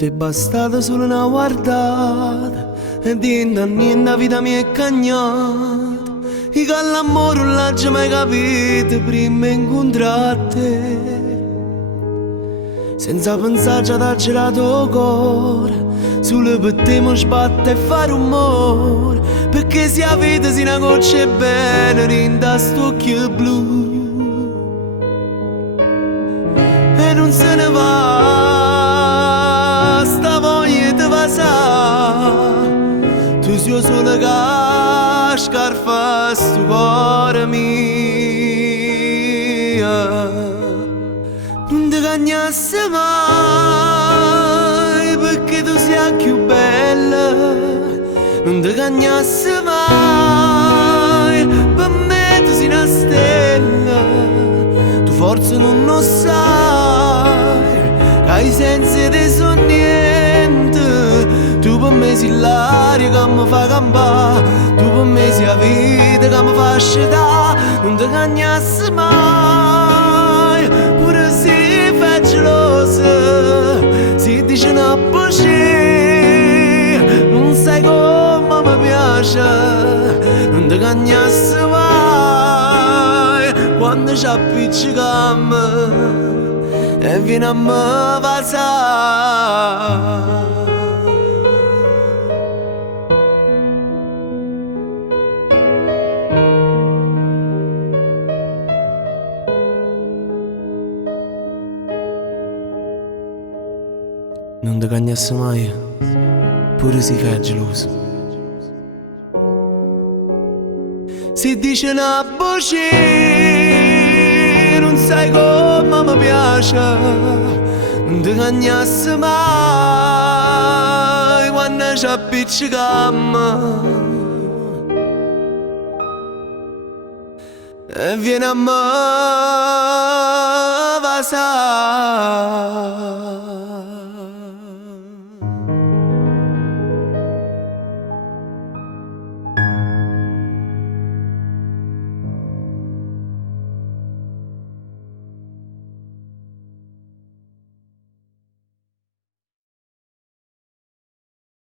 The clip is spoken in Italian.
Ti è bastata solo una guardata e di niente la vita mi è cagnata. E che l'amore non l'ho mai capito prima di incontrarti. Senza pensare già t'ha girato il cuore, solo per te mi sbatte e fa rumore. Perché se la vita si una goccia è bene rinda sto occhio blu. E non se ne va sta voglia di passare. Tu sei solo che scarfa sto cuore mio. Non ti cagnasse mai perché tu sei più bella. Non ti cagnasse mai, per me tu sei una stella. Tu forse non lo sai, che ai sensi te sono niente. Tu per me sei l'aria che mi fa campare. Tu per me sei la vita che mi fa scetare. Non ti cagnasse mai, pure se fai gelosa. Si dice una voce, non sai come mi piace. Non ti cagnasse mai quando ci appiccichiamo e vieni a me passare. Non ti cagnasse mai, pure si fa geloso. Si dice una voce, non sai come mi piace. Non ti cagnasse mai quando ci appiccichiamo e vieni a me passare.